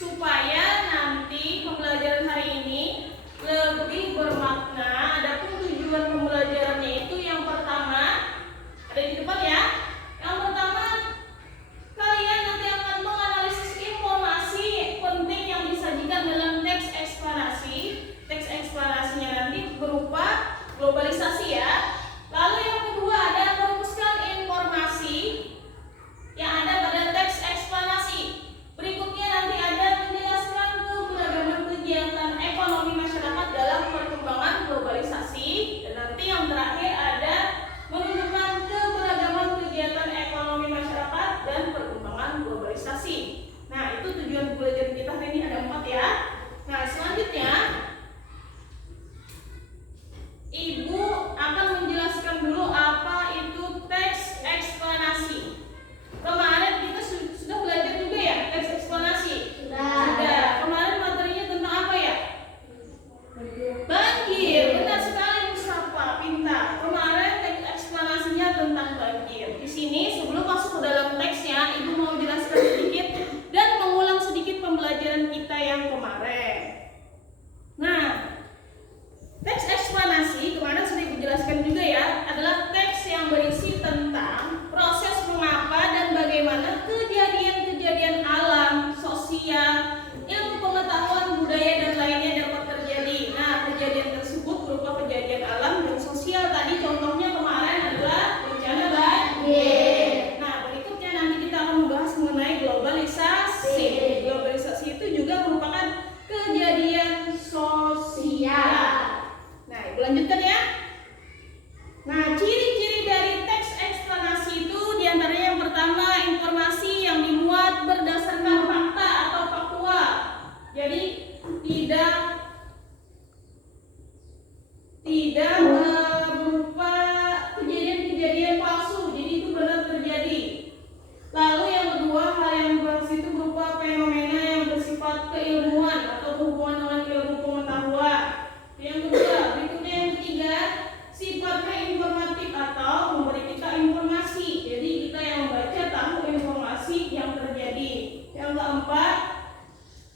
supaya nanti pembelajaran hari ini lebih bermakna. Adapun tujuan pembelajarannya itu yang pertama ada di depan ya. Yang pertama, kalian nanti akan menganalisis informasi penting yang disajikan dalam teks eksplanasi. Teks eksplanasinya nanti berupa globalisasi ya. Lalu yang kedua ada merumuskan informasi yang ada pada teks eksplanasi. Berikutnya nanti ada menjelaskan keberagaman kegiatan ekonomi masyarakat dalam perkembangan globalisasi. Dan nanti yang terakhir ada menunjukkan keberagaman kegiatan ekonomi masyarakat dan perkembangan globalisasi. Nah, itu tujuan pembelajaran kita hari ini ada 4 ya. Nah, selanjutnya Ibu akan menjelaskan dulu apa itu teks eksplanasi. Kemarin kita sudah belajar juga ya teks eksplanasi. Sudah. Kemarin materinya tentang apa ya? Banjir. Benar sekali Mustafa, pintar. Kemarin teks eksplanasinya tentang banjir. Di sini sebelum masuk ke dalam teksnya, Ibu mau jelaskan sedikit dan mengulang sedikit pembelajaran kita yang kemarin. Nah, teks eksplanasi kemarin sudah dijelaskan juga ya, adalah teks yang berisi tentang proses mengapa dan bagaimana kejadian-kejadian alam, sosial, ilmu pengetahuan, budaya dan lainnya dapat terjadi. Nah, kejadian tersebut berupa kejadian alam dan sosial. Tadi contohnya kemarin adalah bencana banjir. Nah, berikutnya nanti kita akan membahas mengenai globalisasi. Globalisasi itu juga merupakan kejadian sosial. Nah, Ibu lanjutkan ya. Nah, ciri-ciri dari teks eksplanasi itu diantaranya yang pertama, informasi yang dimuat berdasarkan fakta atau faktual. Jadi tidak berupa kejadian-kejadian palsu. Jadi itu benar terjadi. Lalu yang kedua, hal yang dibahas itu berupa fenomena yang bersifat keilmuan atau berhubungan dengan ilmu pengetahuan. Yang kedua, berikutnya yang ketiga, sifatnya informatif atau memberi kita informasi. Jadi kita yang membaca tahu informasi yang terjadi. Yang keempat,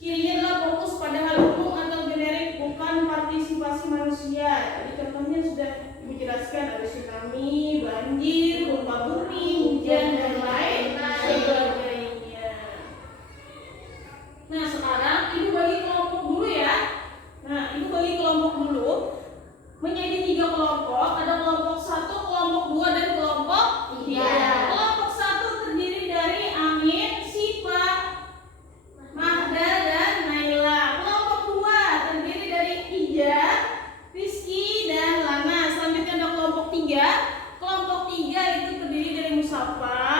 cirinya adalah fokus pada hal umum atau generik, bukan partisipasi manusia. Jadi contohnya sudah dijelaskan, ada tsunami, banjir, gempa bumi, hujan dan lain sebagainya. Nah, sekarang Ibu bagi kelompok dulu ya. Nah, Ibu bagi kelompok dulu menjadi 3 kelompok. Ada kelompok 1, kelompok 2, dan kelompok 3. Kelompok 1 terdiri dari Amin, Sipa, Mahda, dan Naila. Kelompok 2 terdiri dari Ija, Rizky, dan Lana. Selanjutnya ada kelompok 3. Kelompok 3 itu terdiri dari Musafa,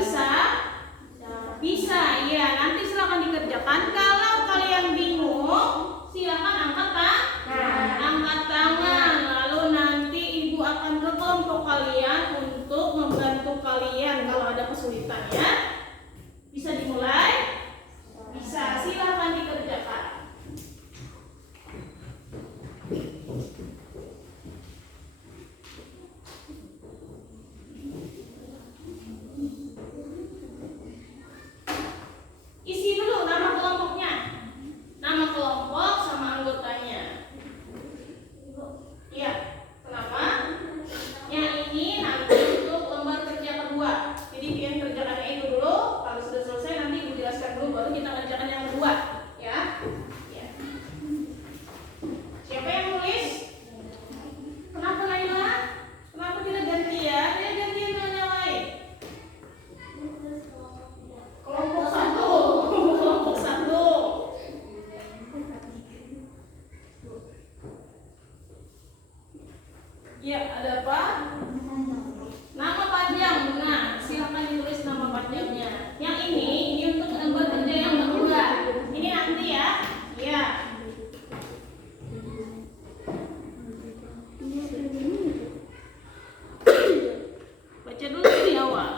bisa? Bisa, ya. Nanti silakan dikerjakan. Kalau kalian bingung, silakan angkat tangan. Lalu nanti ibu akan ke kelompok kalian untuk membantu kalian kalau ada kesulitan ya. Bisa dimulai? Bisa, silakan dikerjakan. Isi dulu nama kelompoknya, nama kelompok sama anggotanya. Iya, kenapa? Yang ini nanti untuk lembar kerja kedua. Jadi pian kerjakannya itu dulu. Kalau sudah selesai nanti ibu jelaskan dulu, baru kita kerjakan yang kedua. Ya. Ya. Siapa yang nulis? Kenapa Naila? Kenapa tidak gantian? Ya gantian dengan yang lain. Kelompok satu. Kelompok satu. Ya, ada apa? Nama panjang, benar. Silakan ditulis nama panjangnya. Yang ini untuk lembar kerja yang kedua. Ini nanti ya. Ya. Baca dulu di awal.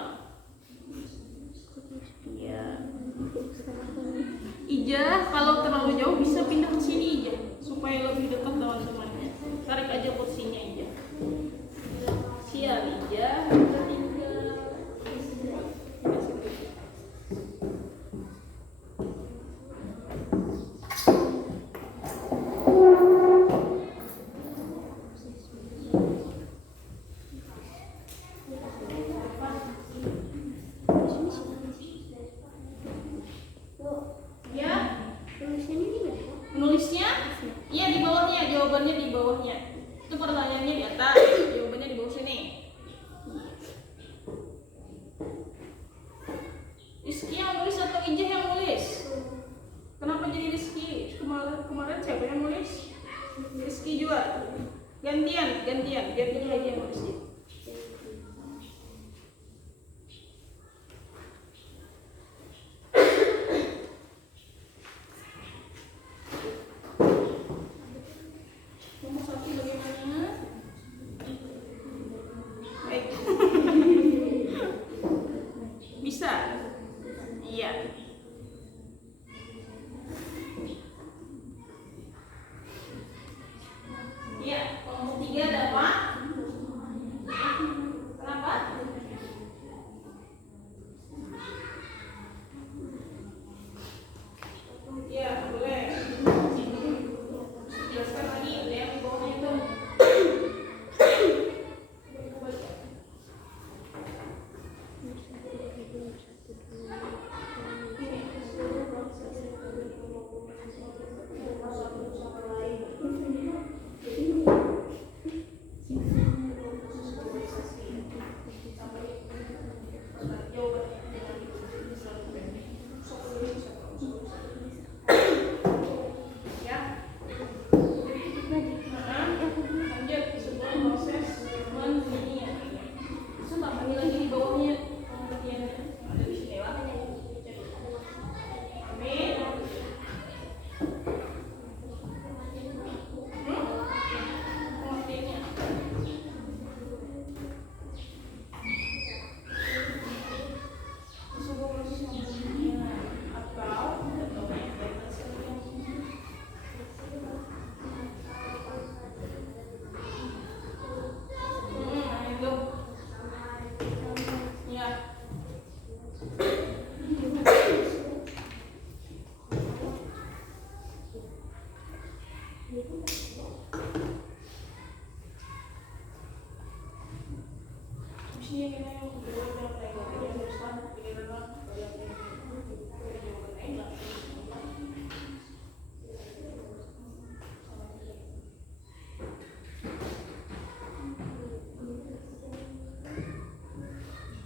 Ya. Ija, kalau terlalu jauh bisa pindah ke sini Ija, supaya lebih dekat dengan temannya. Tarik aja kursinya Ija. Siap Ija, tinggal. Ya, menulisnya? Iya di bawahnya, jawabannya di bawahnya. Itu pertanyaannya di atas, jawabannya di bawah sini. Rizky yang nulis atau Ijah yang nulis? Kenapa jadi Rizky? Kemarin siapa yang nulis? Rizky juga. Gantian biar ini aja yang nulis. Nomor 1 bagaimana? Baik. Bisa? Iya. Iya, kelompok 3 ada apa? Kenapa? Iya, boleh. Jelaskan lagi, ada yang di bawahnya itu.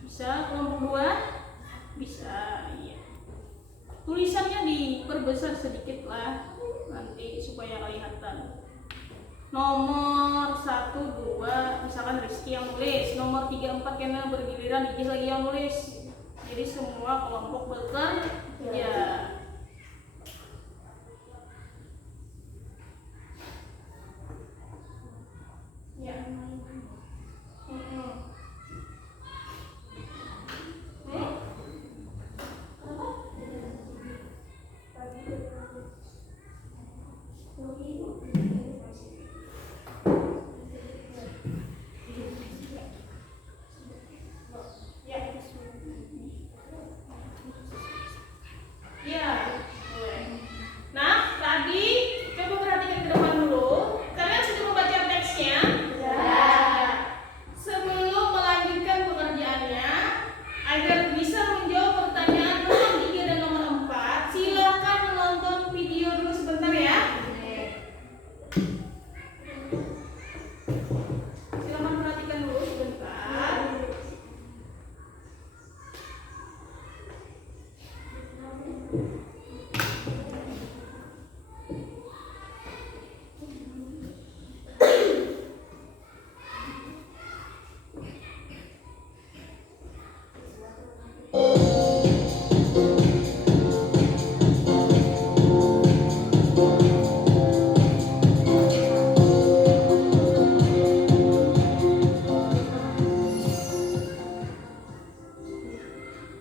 Bisa kelompok 2? Bisa, iya. Tulisannya diperbesar sedikit lah nanti supaya kelihatan. Nomor 1, 2 misalkan Rizky yang nulis, nomor 3, 4 karena bergiliran Ijih lagi yang nulis. Jadi kelompok bekerja. Ya.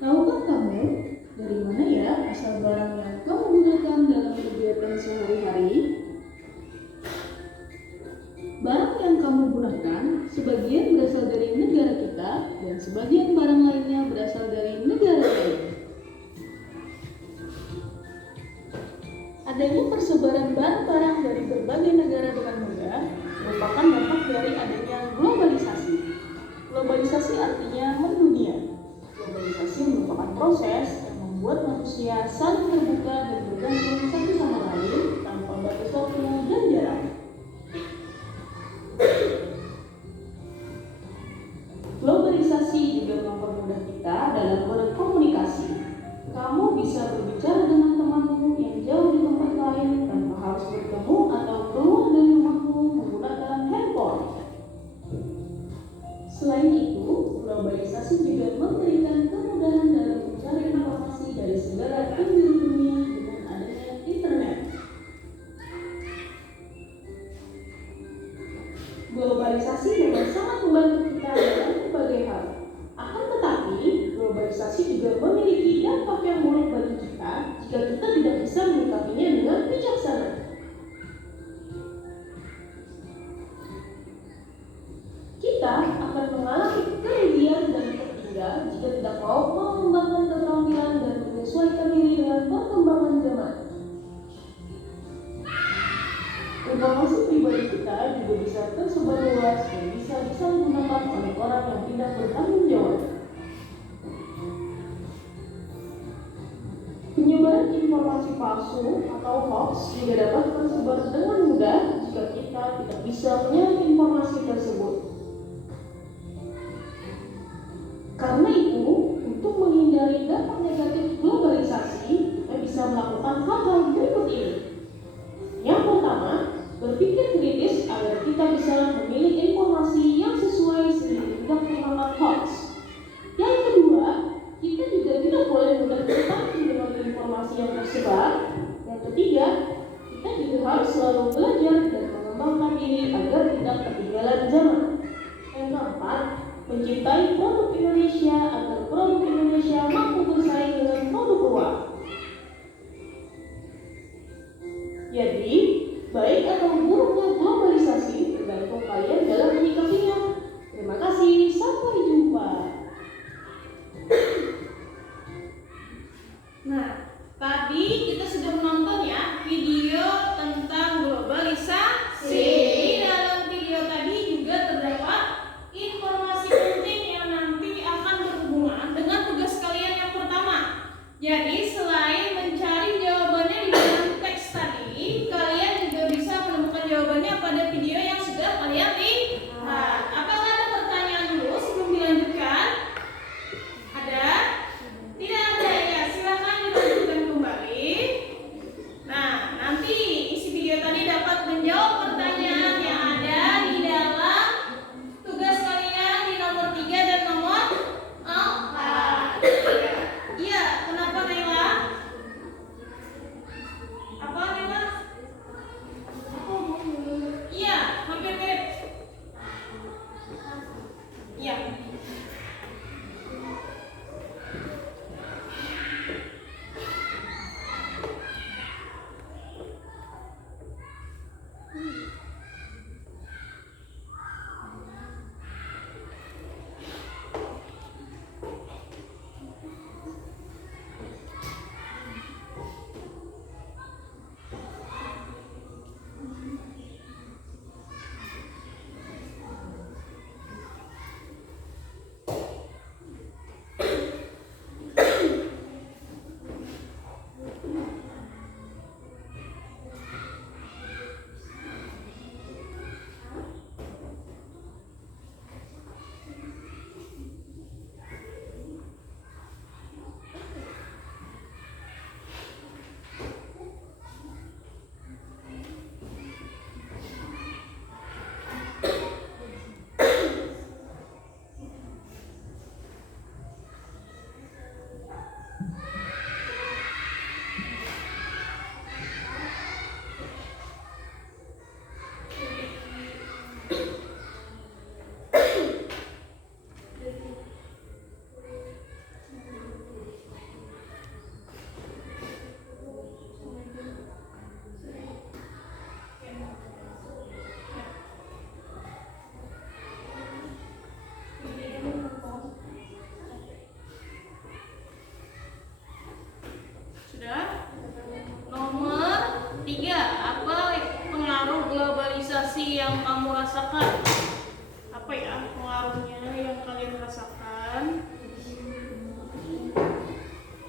Tahukah kamu dari mana ya asal barang yang kamu gunakan dalam kegiatan sehari-hari? Barang yang kamu gunakan sebagian berasal dari negara kita dan sebagian barang lainnya berasal dari negara lain. Adanya persebaran barang-barang dari berbagai negara dengan mudah merupakan dampak dari adanya globalisasi. Globalisasi artinya mendunia. Globalisasi merupakan proses yang membuat manusia saling terbuka dan bergantung satu sama lain tanpa batas waktu dan jarak. Globalisasi juga mempermudah kita dalam berkomunikasi. Kamu bisa berbicara dengan temanmu yang jauh di tempat lain tanpa harus bertemu atau keluar dari rumahmu menggunakan handphone. Selain itu, globalisasi juga memberikan kemudahan dalam mencari informasi dari segala penjuru dunia dengan adanya internet. Globalisasi memang sangat membantu kita dalam berbagai hal. Akan tetapi, globalisasi juga memiliki dampak yang buruk bagi kita jika kita tidak bisa menyikapinya dengan bijaksana. Kita akan mengalami kerugian dan tertinggal jika tidak mau mengembangkan keterampilan dan menyesuaikan diri dengan perkembangan zaman. Informasi pribadi kita juga bisa tersebar luas dan bisa disalahgunakan oleh orang yang tidak bertanggung jawab. Penyebaran informasi palsu atau hoax juga dapat tersebar dengan mudah jika kita tidak bisa menyaring informasi tersebut. Karena itu, untuk menghindari dampak negatif globalisasi, kita bisa melakukan hal-hal berikut ini. Yang pertama, berpikir kritis agar kita bisa memilih informasi yang sesuai sehingga tidak termakan hoax. Yang kedua, kita juga tidak boleh mudah terpancing dengan informasi yang tersebar. Yang ketiga, kita juga harus selalu belajar dan mengembangkan diri agar tidak ketinggalan zaman. Yang keempat, mencintai produk Indonesia agar produk Indonesia mampu bersaing dengan produk luar. Jadi, baik atau buruknya globalisasi tergantung kalian dalam menyikapinya. Terima kasih, sampai jumpa. Nah, tadi kita sudah menonton ya video tentang globalisasi. Di dalam video tadi juga terdapat informasi penting yang nanti akan berhubungan dengan tugas kalian yang pertama. Jadi selain mencari jawabannya di dalam teks tadi, kalian juga bisa menemukan jawabannya pada video yang sudah kalian lihat. Apakah ada pertanyaan dulu sebelum dilanjutkan? Ada? Tidak ada ya, silakan dilanjutkan kembali. Nah, nanti isi video tadi dapat menjawab pertanyaan yang ada di dalam tugas kalian di nomor 3 dan nomor 4. Iya.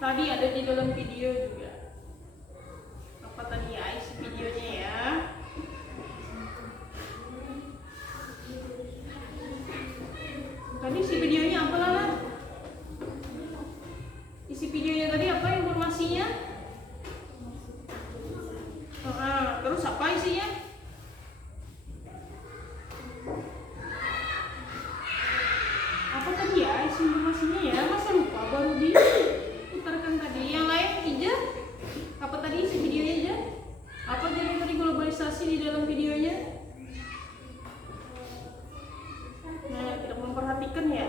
tadi ada di dalam video juga. Apa tadi ya isi videonya ya? Tadi isi videonya apa Lala? Isi videonya tadi apa informasinya? Terus apa isinya? Apa tadi ya isi informasinya ya? Masa lupa baru diputarkan tadi. Yang lain aja? Apa tadi isi videonya aja? Apa jadi tadi globalisasi di dalam videonya? Nah, tidak memperhatikan ya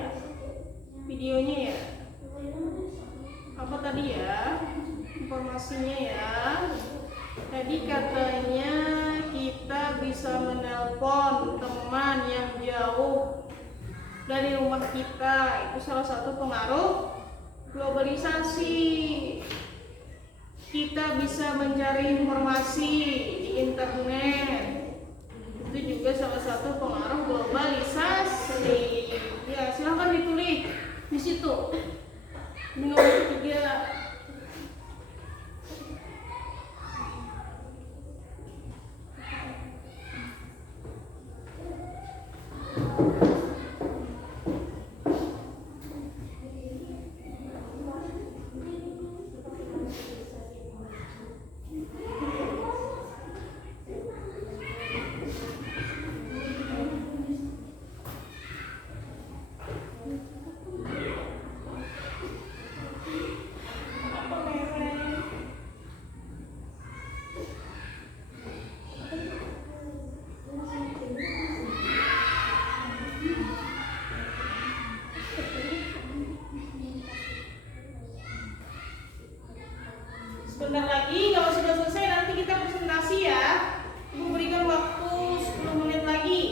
videonya ya. Apa tadi ya informasinya ya? Tadi katanya kita bisa menelpon teman yang jauh dari rumah kita. Itu salah satu pengaruh globalisasi. Kita bisa mencari informasi di internet. Itu juga salah satu pengaruh globalisasi. Ya, silahkan ditulis di situ. Nomor 3. Sebentar lagi kalau sudah selesai nanti kita presentasi ya. Ibu berikan waktu 10 menit lagi.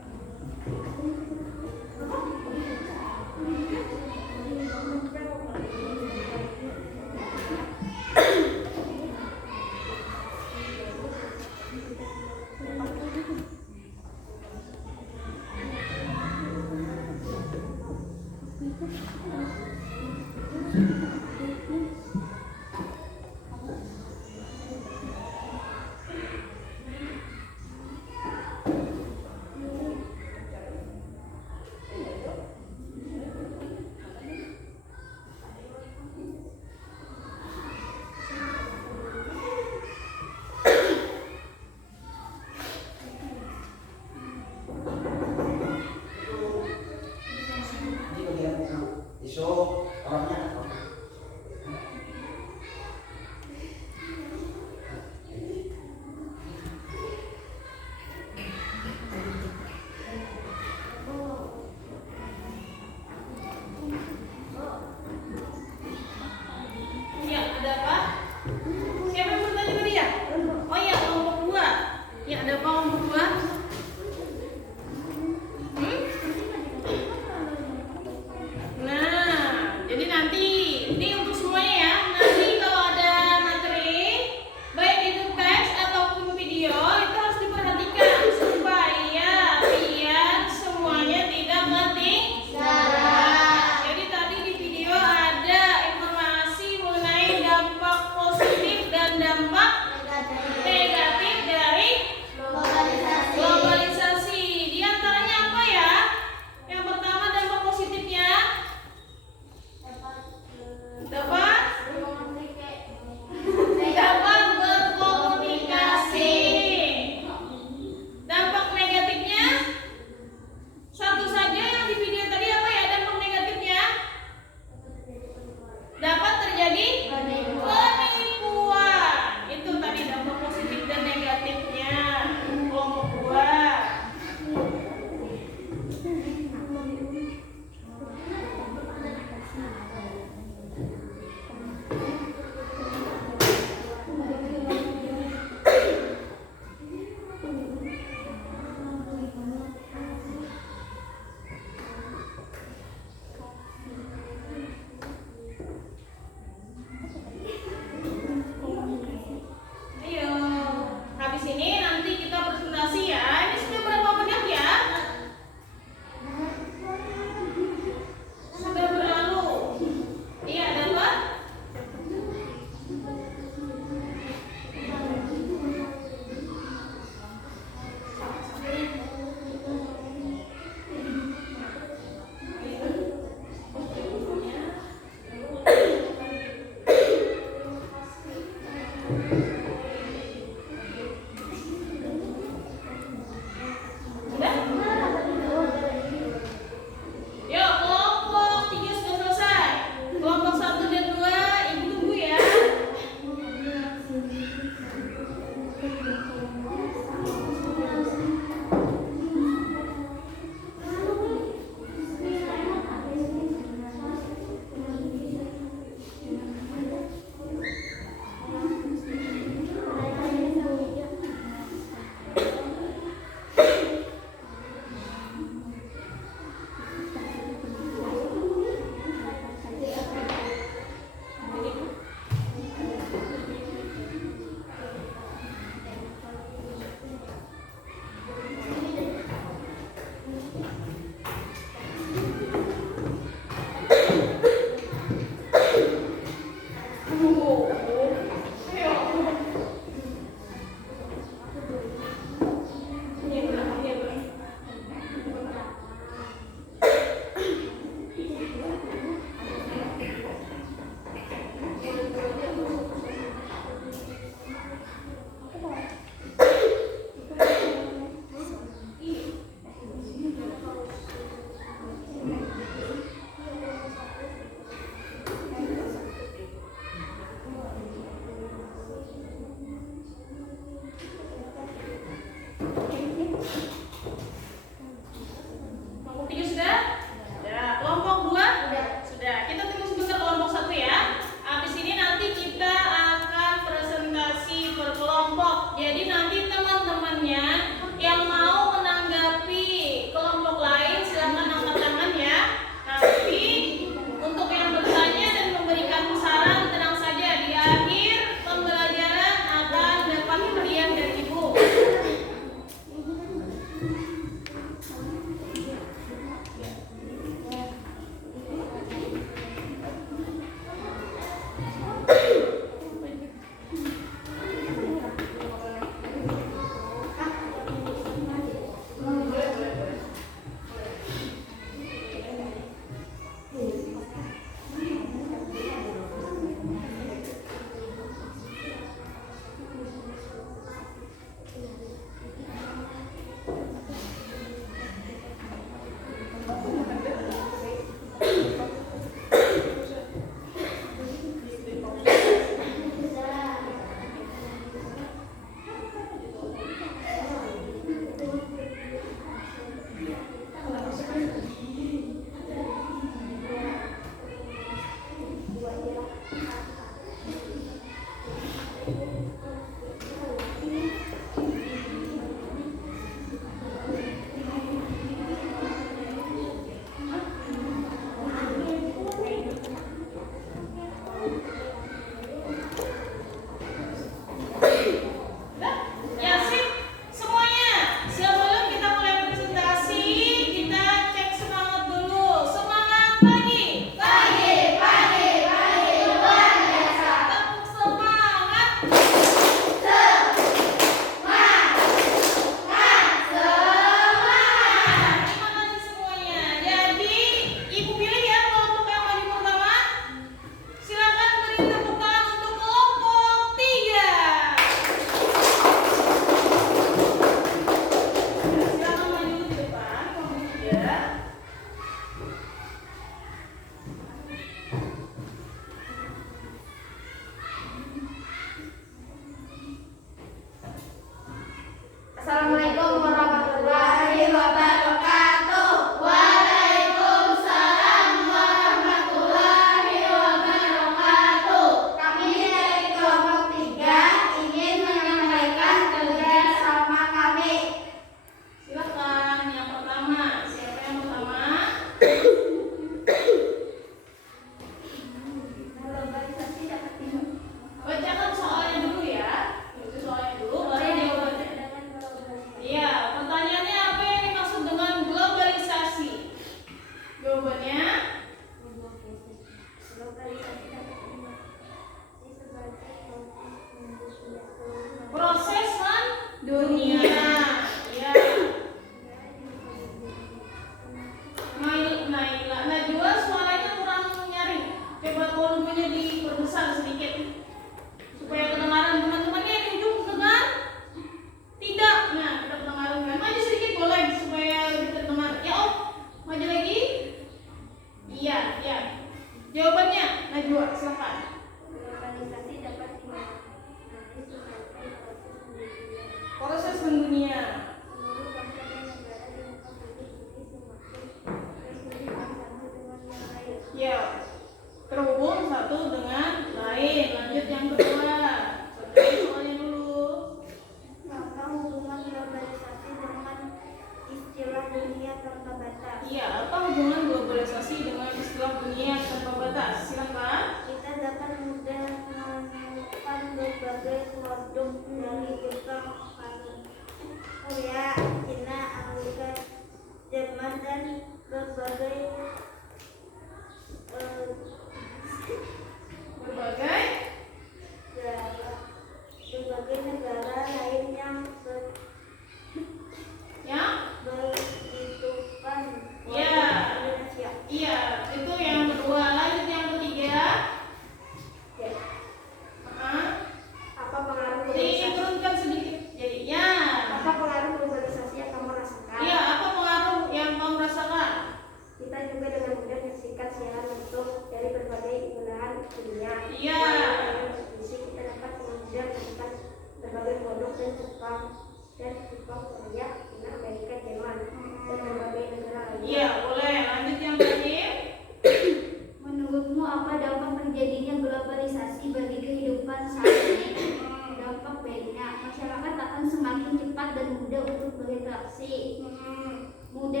berinteraksi, Hmm. mudah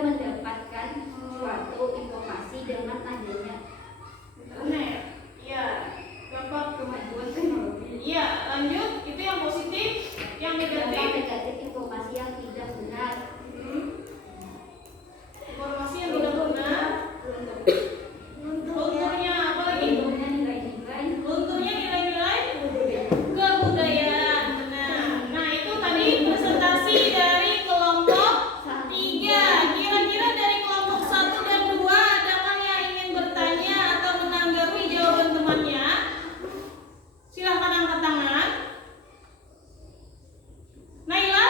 mendapatkan suatu informasi dengan adanya Internet. Iya. Gampang. kemajuan teknologi. Iya, lanjut. Itu yang positif, yang Dampak negatif. negatif informasi yang tidak benar. Hmm. Informasi yang tidak benar. Lunturnya apa lagi? Lunturnya nilai-nilai Lunturnya nilai-nilai kebudayaan. Benar. Nah, itu tadi presentasi dari kelompok 3. Kira-kira dari kelompok 1 dan 2 adakah yang ingin bertanya atau menanggapi jawaban temannya? Silahkan angkat tangan. Naila,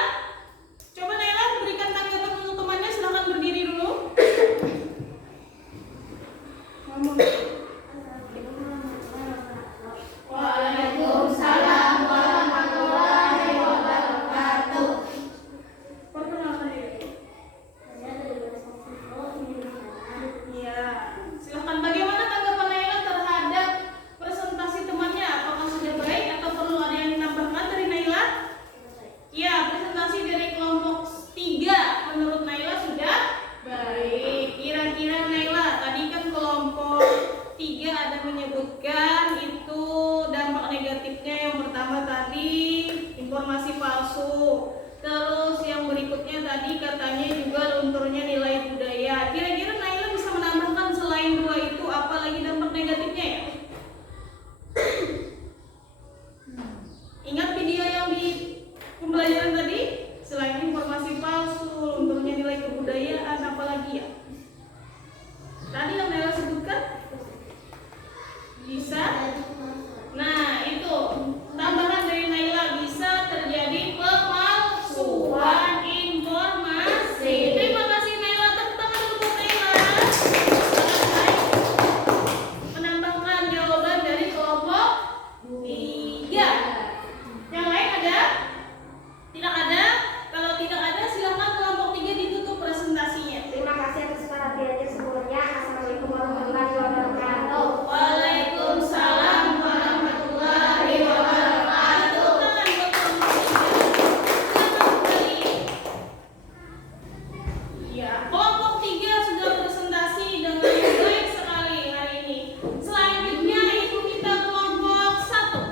coba Naila berikan tanggapan untuk temannya. Silahkan berdiri dulu. Waalaikumsalam warahmatullahi wabarakatuh. Perkenalkan diri. Iya. Silahkan, bagaimana tanggapan Naila terhadap presentasi temannya? Apakah sudah baik atau perlu ada yang ditambahkan dari Naila? Ya, presentasi dari kelompok 3 menurut Naila sudah baik. Kira-kira Naila, tadi kan kelompok 3 ada menyebutkan itu dampak negatifnya. Yang pertama tadi informasi palsu. Terus yang berikutnya tadi katanya juga lunturnya nilai budaya. Kira-kira Naila bisa menambahkan selain 2 itu apa lagi dampak negatifnya ya? Ingat video yang di pembelajaran tadi? Selain informasi palsu, lunturnya nilai kebudayaan, apa lagi ya? Tadi yang Naila sebutkan? Bisa? Nah, itu tambahan dari Naila, bisa terjadi pemalsuan informasi. Terima kasih Naila, tepuk tangan dulu buat Naila. Sangat baik menambahkan jawaban dari kelompok 3. Yang lain ada? Tidak ada? Kalau tidak ada, silakan kelompok 3 ditutup presentasinya. Terima kasih atas perhatiannya semuanya. Assalamualaikum warahmatullahi wabarakatuh. Waalaikumsalam warahmatullahi wabarakatuh. Tangan buat kelompok 3. Silakan kembali. Ya, kelompok 3 sudah presentasi dengan baik sekali hari ini. Selanjutnya itu kita kelompok 1.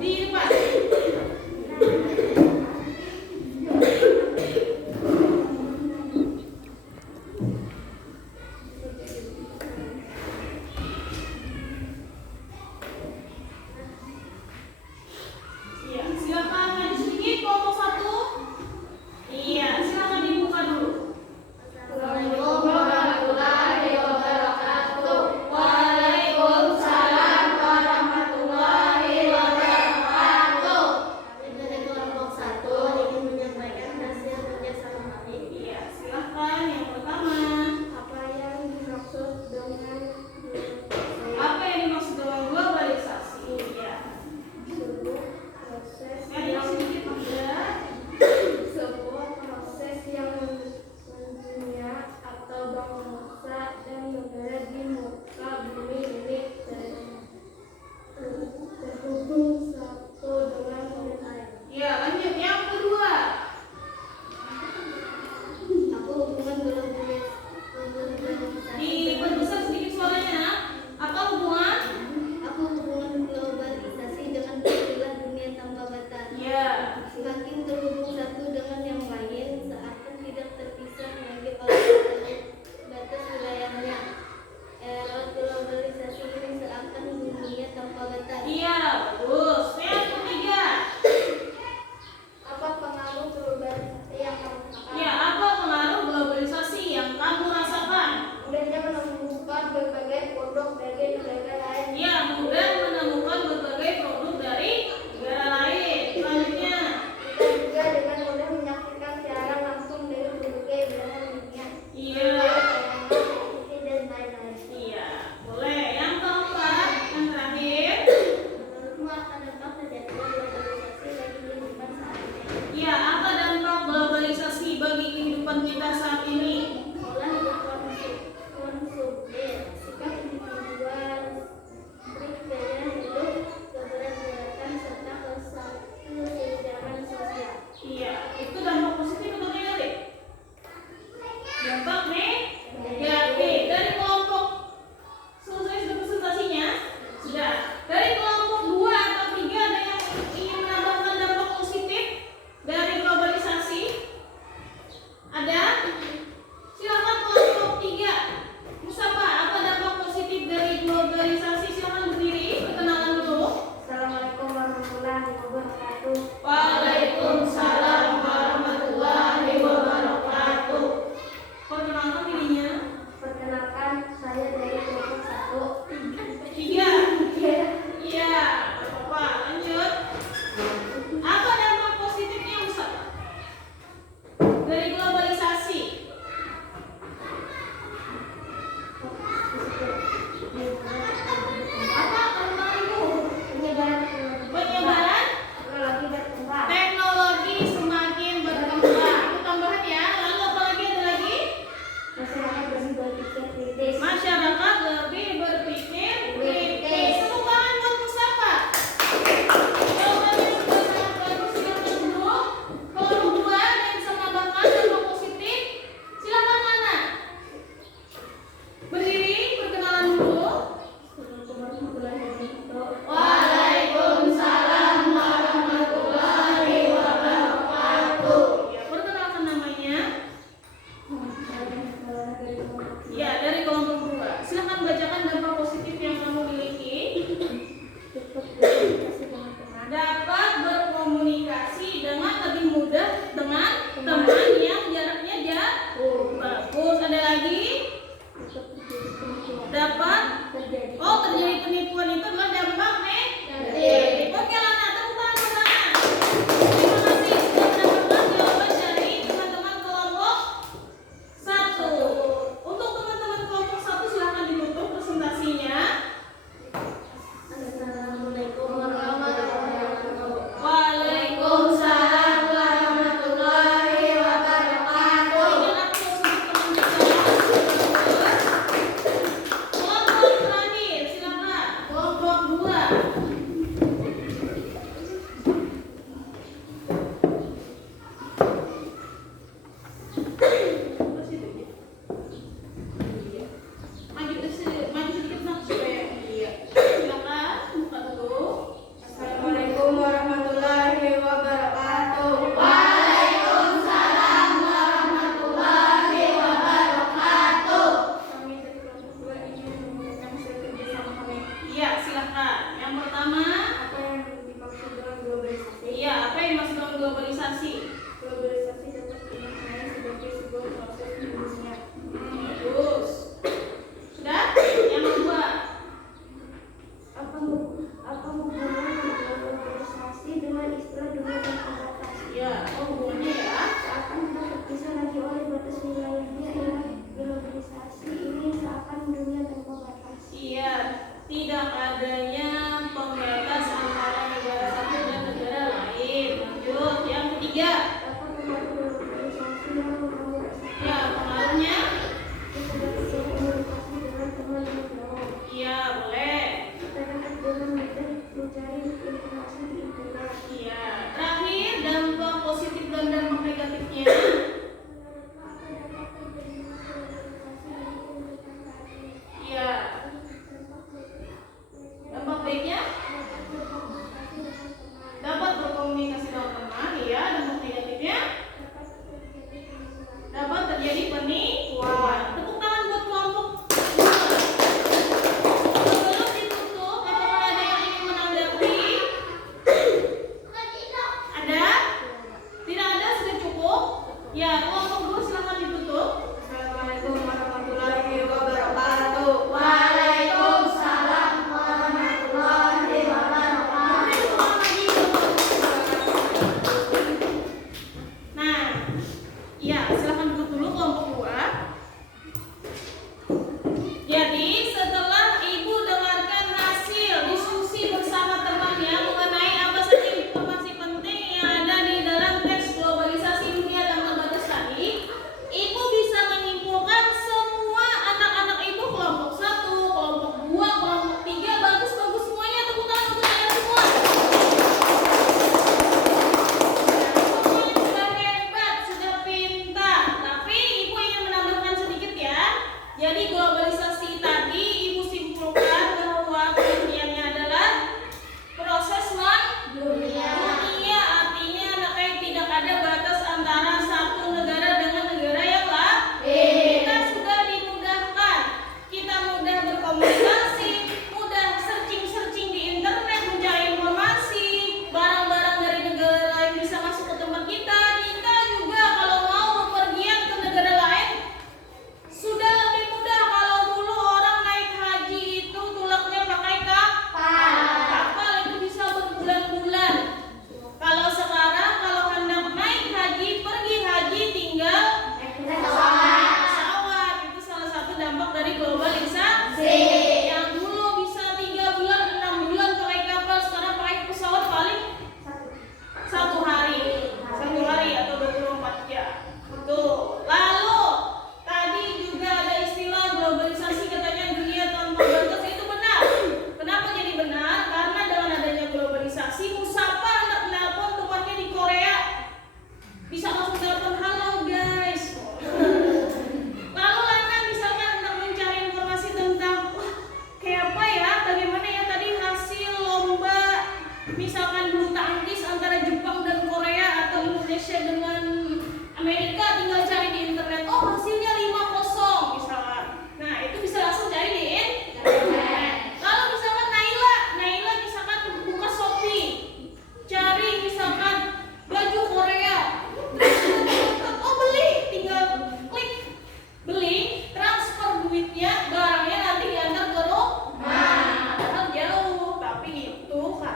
Di depan. Iya, silakan maju sedikit kelompok 1. Iya, silakan dibuka dulu. Assalamualaikum warahmatullahi wabarakatuh. Waalaikumsalam warahmatullahi wabarakatuh. Kami dari kelompok 1 ingin menyampaikan hasil kerjasama kami. Iya, silakan yang pertama. Apa yang dimaksud dengan Apa yang dimaksud dengan globalisasi? Iya. sebuah proses Yang sedikit ada. sebuah proses yang mendunia atau bangsa dan negara di muka bumi ini terhubung satu dengan yang lain. Iya, lanjut yang kedua. Aku hubungan globalisasi. Diperbesar sedikit suaranya. Apa hubungan? Aku hubungan globalisasi dengan istilah dunia tanpa batas. Iya. Semakin terhubung satu dengan yang lain, seakan tidak terpisah lagi oleh batas wilayahnya. Era globalisasi ini seakan dunia tanpa batas. Iya, bagus. Yang ketiga. Apa pengaruh globalisasi yang kamu rasakan? Ya, apa pengaruh globalisasi yang kamu rasakan? Mudahnya menemukan berbagai produk dari negara lain. Ya, mudah menemukan berbagai produk dari negara lain. Selanjutnya. Kita juga dengan mudah menyaksikan siaran langsung dari berbagai belahan dunia. Iya. Tayangan, TV, dan lain-lain. Iya, boleh. Yang keempat, yang terakhir. Menurutmu akan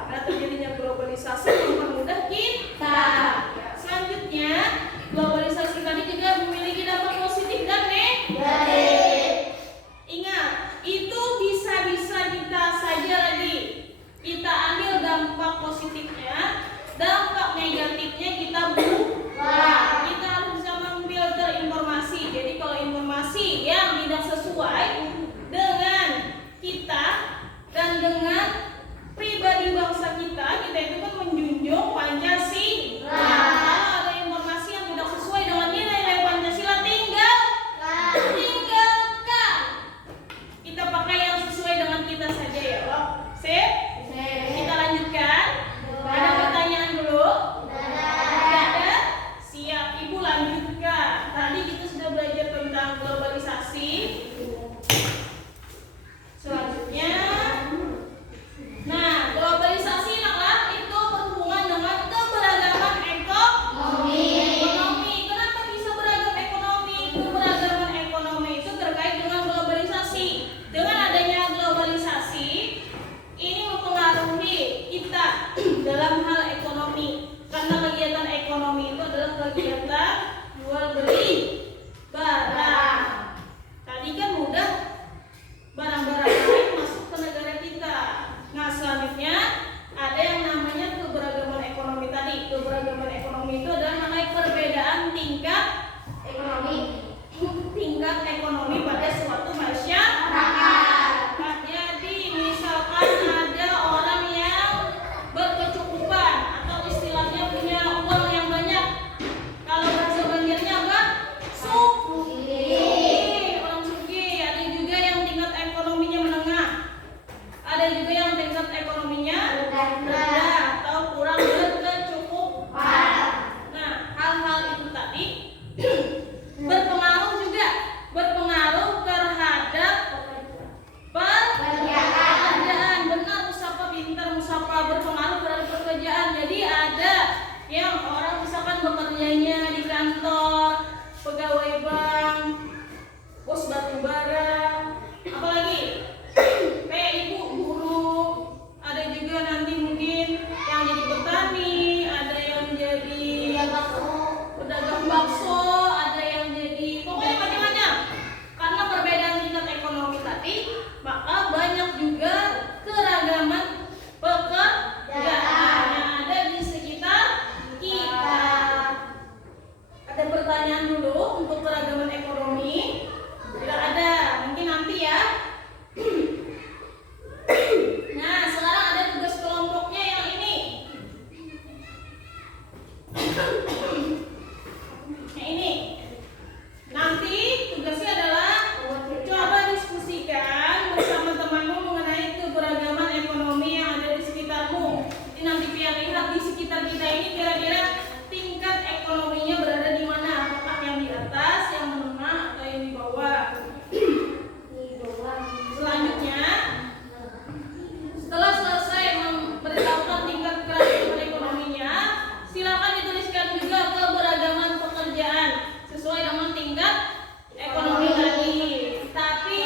karena terjadinya globalisasi mempermudah kita. Ya, selanjutnya, globalisasi tadi juga memiliki dampak positif dan negatif. Ingat, itu bisa-bisa kita saja lagi. Kita ambil dampak positifnya, dampak negatifnya kita buang. Kita harus bisa memfilter informasi. Jadi kalau informasi yang tidak sesuai dengan kita dan dengan pribadi bangsa kita itu kan menjunjung Pancasila. Kalau ada informasi yang tidak sesuai dengan nilai-nilai Pancasila, tinggalkan. Kita pakai yang sesuai dengan kita saja ya, loh. Sip? Kita lanjutkan. Ada pertanyaan dulu? Ada? Siap, Ibu lanjutkan. Tadi kita sudah belajar tentang globalisasi. Selanjutnya, nah, globalisasi adalah itu berhubungan dengan keberagaman ekonomi. Kenapa bisa beragam ekonomi? Keberagaman ekonomi itu terkait dengan globalisasi. Dengan adanya globalisasi, ini mempengaruhi kita dalam hal ekonomi. Karena kegiatan ekonomi itu adalah kegiatan jual beli barang. Tadi kan mudah barang-barang lain masuk ke negara kita. Nah, selanjutnya ada yang namanya keberagaman ekonomi tadi. Keberagaman ekonomi itu adalah namanya perbedaan tingkat ekonomi pada suatu masyarakat. Jadi misalkan ada orang yang berkecukupan atau istilahnya punya uang yang banyak. Kalau bahasa Banjarnya apa? Sugih. Orang sugih. Ada juga yang tingkat ekonominya menengah. Ada juga yang tingkat ekonominya rendah atau kurang berkecukupan. Nah, hal-hal itu tadi berpengaruh terhadap pekerjaan. Benar, Musapa pintar, Musapa berpengaruh terhadap pekerjaan. Jadi ada yang orang misalkan bekerjanya di kantor, pegawai bank, bos batubara, apalagi kayak ibu guru, ada juga nanti mungkin yang jadi petani, ada yang jadi pedagang bakso, ada yang jadi pokoknya macam-macam. Karena perbedaan tingkat ekonomi tadi, maka banyak juga keragaman pekerjaan yang ada di sekitar kita. Ada pertanyaan dulu untuk keragaman ekonomi? Tidak ada, mungkin nanti ya. Nah, sekarang ada tugas kelompoknya yang ini. Nah, ini. Nanti tugasnya adalah coba diskusikan bersama temanmu mengenai keberagaman ekonomi yang ada di sekitarmu. Jadi nanti lihat di sekitar kita ini kira-kira tingkat ekonominya berada di mana? Apakah yang di atas, yang menengah, atau yang di bawah? Selanjutnya, setelah selesai memberitahukan tingkat keragaman ekonominya, silakan dituliskan juga keberagaman pekerjaan sesuai dengan tingkat ekonomi tadi. Tapi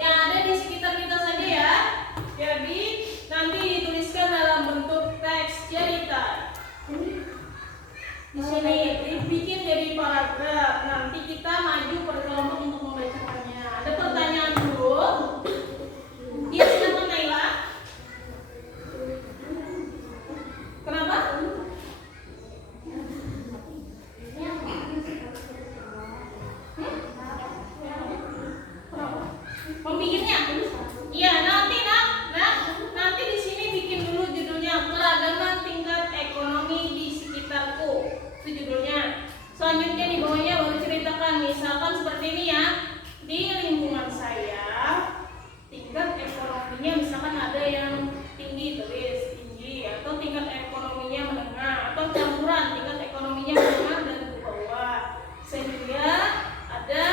yang ada di sekitar kita saja ya. Jadi nanti dituliskan dalam bentuk teks cerita. Di sini dibikin jadi paragraf. Nanti kita maju per kelompok untuk membacakannya. Ada pertanyaan dulu? Iya, silakan Naila. Kenapa? Membikinnya? Iya, nanti nanti di sini bikin dulu judulnya keragaman tingkat ekonomi di sekitarku. Itu judulnya. Selanjutnya di bawahnya baru ceritakan, misalkan seperti ini ya. Di lingkungan saya tingkat ekonominya misalkan ada yang tinggi, tulis tinggi, atau tingkat ekonominya menengah, atau campuran tingkat ekonominya menengah dan ke bawah. Sehingga ada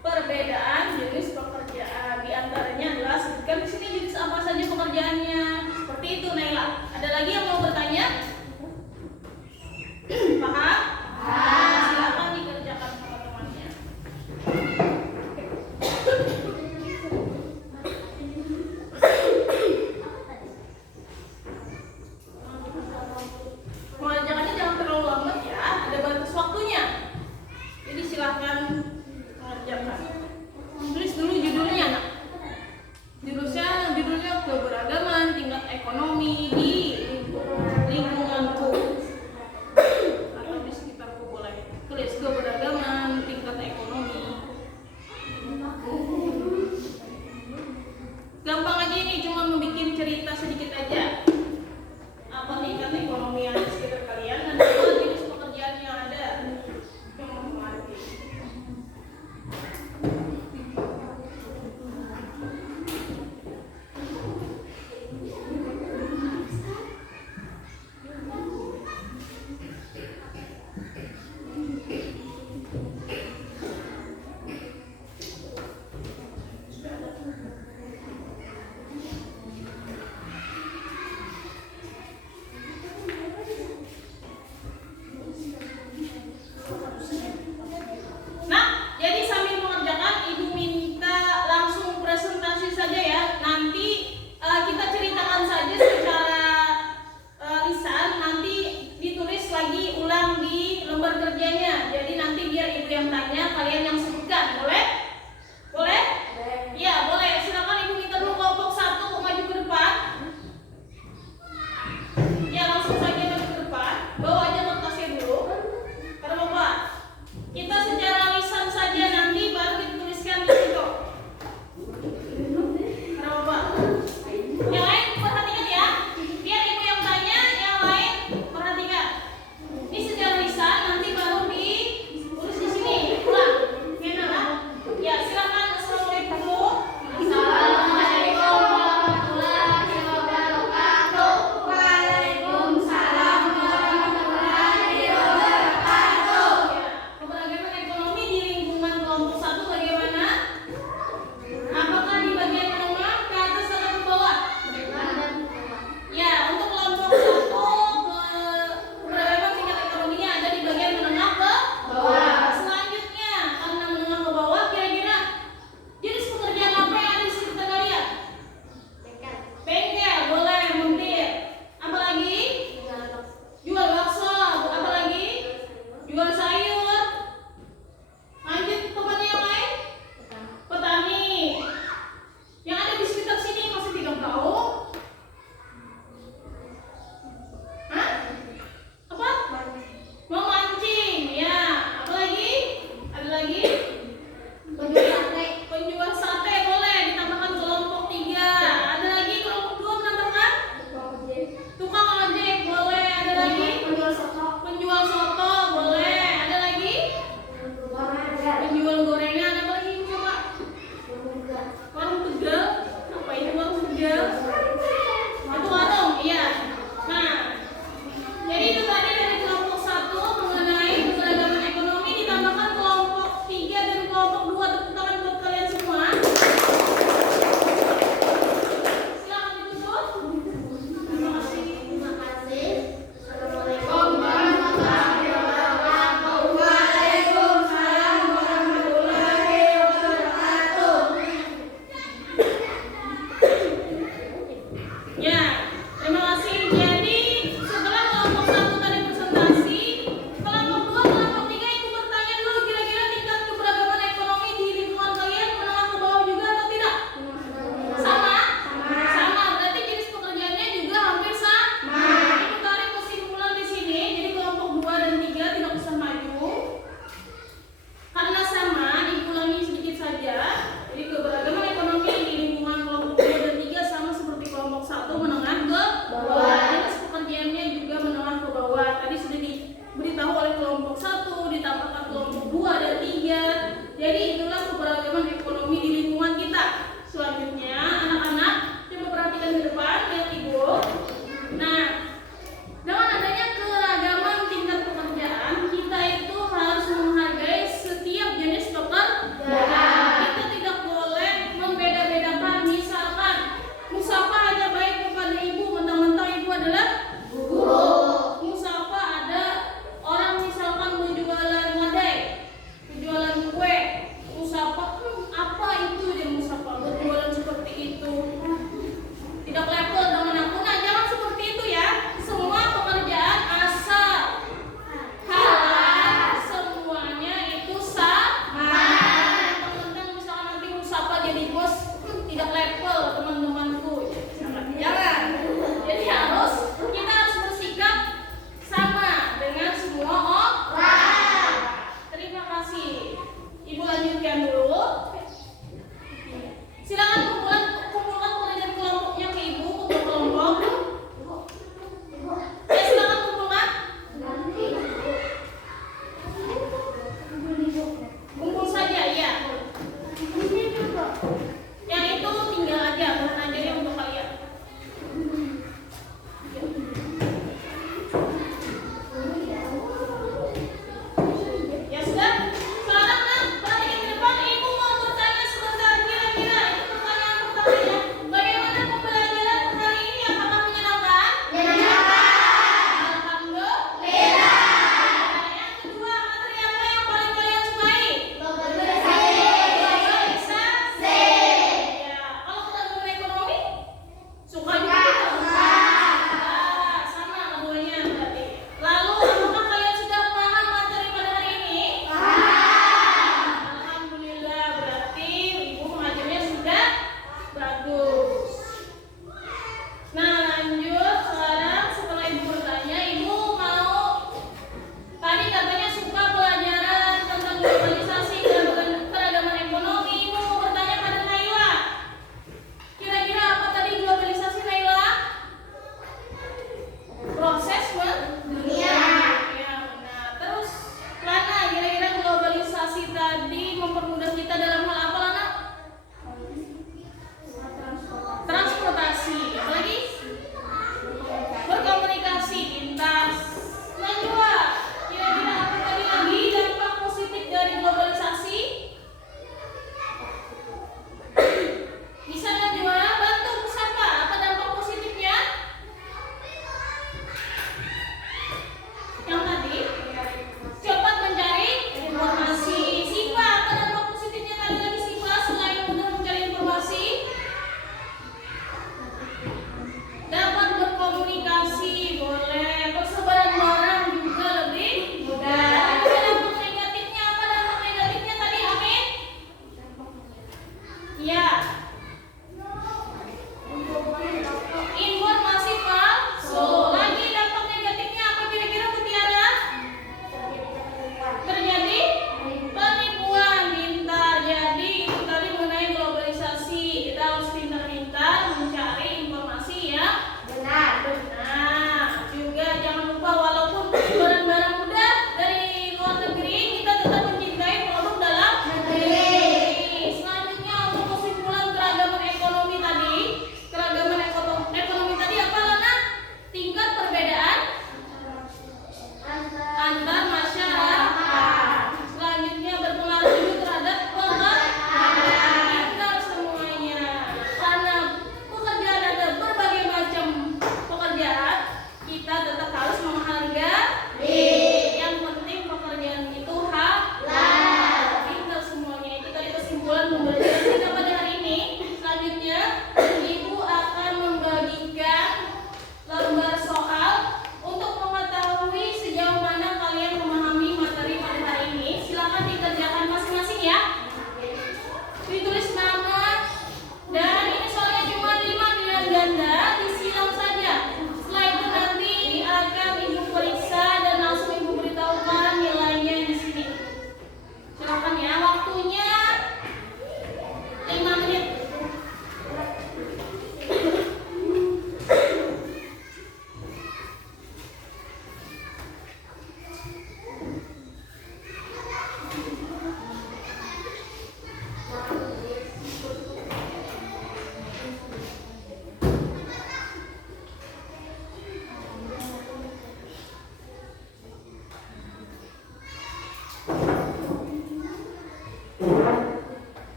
perbedaan jenis pekerjaan. Di antaranya adalah sebutkan di sini jenis apa saja pekerjaannya. Seperti itu, Naila. Ada lagi yang mau bertanya? Paham? Silakan dikerjakan sama temannya.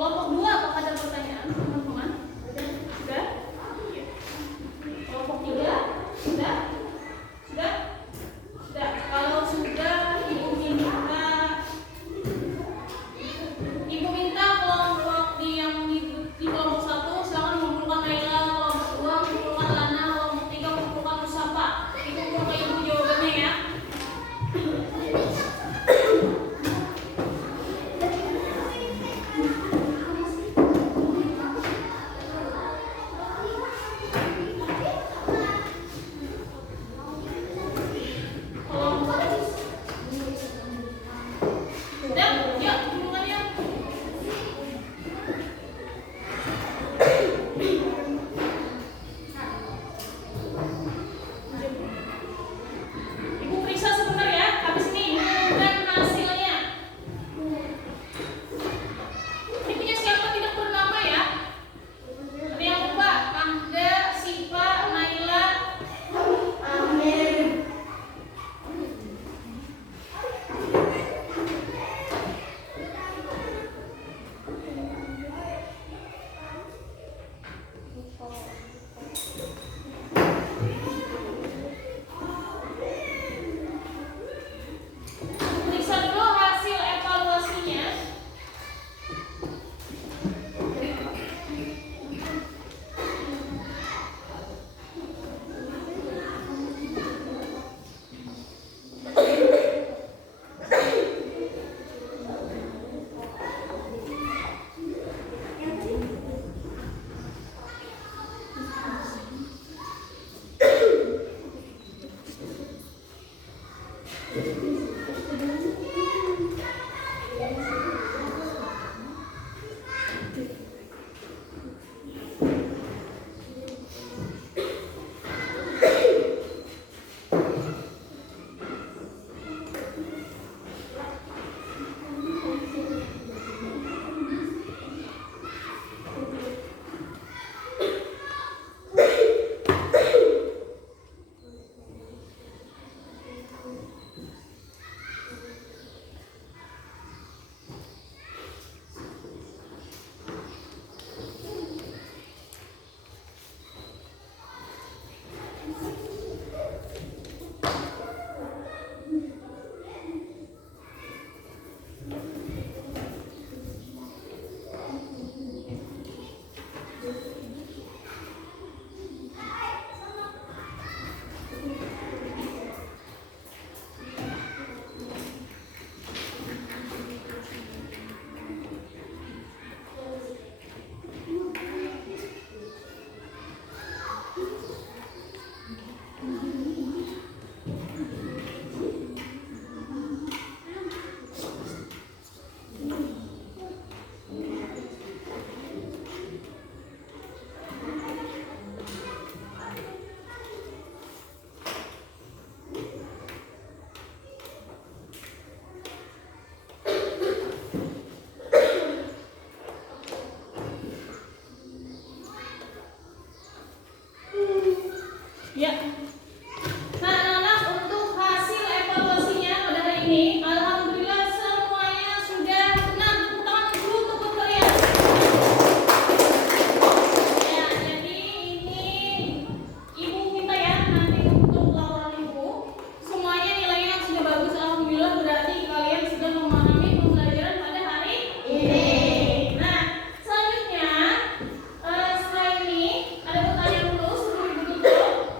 Kelompok 2, apakah ada pertanyaan teman-teman? Sudah? Iya. Kelompok 3? Sudah? Sudah? Sudah. Kalau sudah, Ibu minta kelompok di kelompok 1 silakan mengumpulkan Naila, kelompok 2 mengumpulkan Lana, kelompok 3 mengumpulkan Musafa. Dikumpul ke Ibu jawabannya ya. Sudah? Yuk, kumpulkan yuk. Ibu periksa sebentar ya. Habis ini Ibu umumkan hasilnya. Ini punya siapa tidak bernama ya? Ada yang lupa? Angga, Siva, Naila. Amin. Periksa dulu hasil evaluasinya. Ya. Nah, anak-anak, untuk hasil evaluasinya pada hari ini, alhamdulillah semuanya sudah benar. Tepuk tangan dulu untuk kalian. Ya, jadi ini Ibu minta ya nanti untuk laporan Ibu. Semuanya nilainya sudah bagus, alhamdulillah, berarti kalian sudah memahami pembelajaran pada hari ini. Nah, selanjutnya setelah ini ada pertanyaan dulu sebelum Ibu tutup.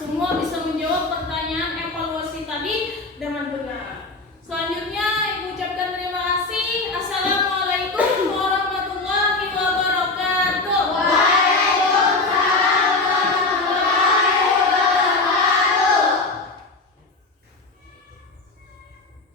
semua bisa menjawab pertanyaan evaluasi tadi dengan benar. Selanjutnya Ibu ucapkan terima kasih